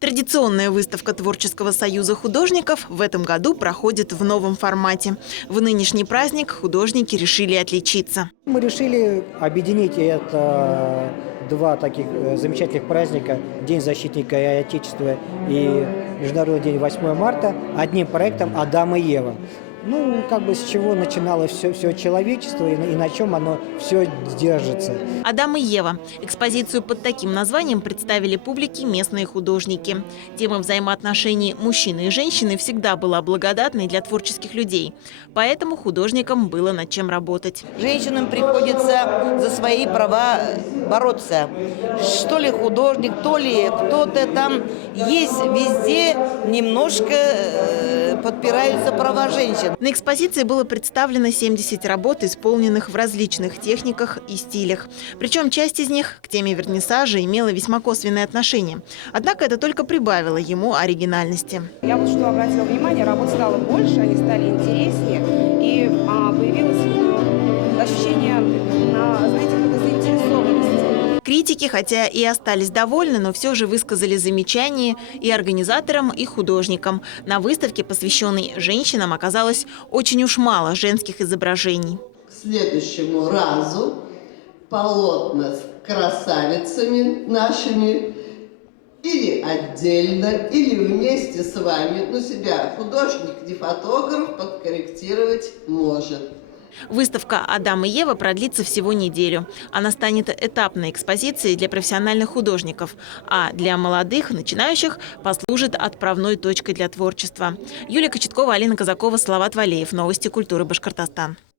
Традиционная выставка Творческого союза художников в этом году проходит в новом формате. В нынешний праздник художники решили отличиться. Мы решили объединить это два таких замечательных праздника – День защитника и Отечества и Международный день 8 марта – одним проектом «Адам и Ева». Ну, как бы с чего начиналось все человечество и на чем оно все держится. «Адам и Ева». Экспозицию под таким названием представили публике местные художники. Тема взаимоотношений мужчины и женщины всегда была благодатной для творческих людей. Поэтому художникам было над чем работать. Женщинам приходится за свои права бороться. Что ли художник, то ли кто-то там. Есть везде немножко подпираются права женщин. На экспозиции было представлено 70 работ, исполненных в различных техниках и стилях. Причем часть из них к теме вернисажа имела весьма косвенное отношение. Однако это только прибавило ему оригинальности. Я вот что обратила внимание, работ стало больше, они стали интереснее, и появилось ощущение, знаете, какой-то заинтересованности. Критики, хотя и остались довольны, но все же высказали замечания и организаторам, и художникам. На выставке, посвященной женщинам, оказалось очень уж мало женских изображений. К следующему разу полотна с красавицами нашими или отдельно, или вместе с вами, но себя художник, не фотограф, подкорректировать может. Выставка «Адам и Ева» продлится всего неделю. Она станет этапной экспозицией для профессиональных художников, а для молодых, начинающих, послужит отправной точкой для творчества. Юлия Кочеткова, Алина Казакова, Салават Валеев. Новости культуры Башкортостан.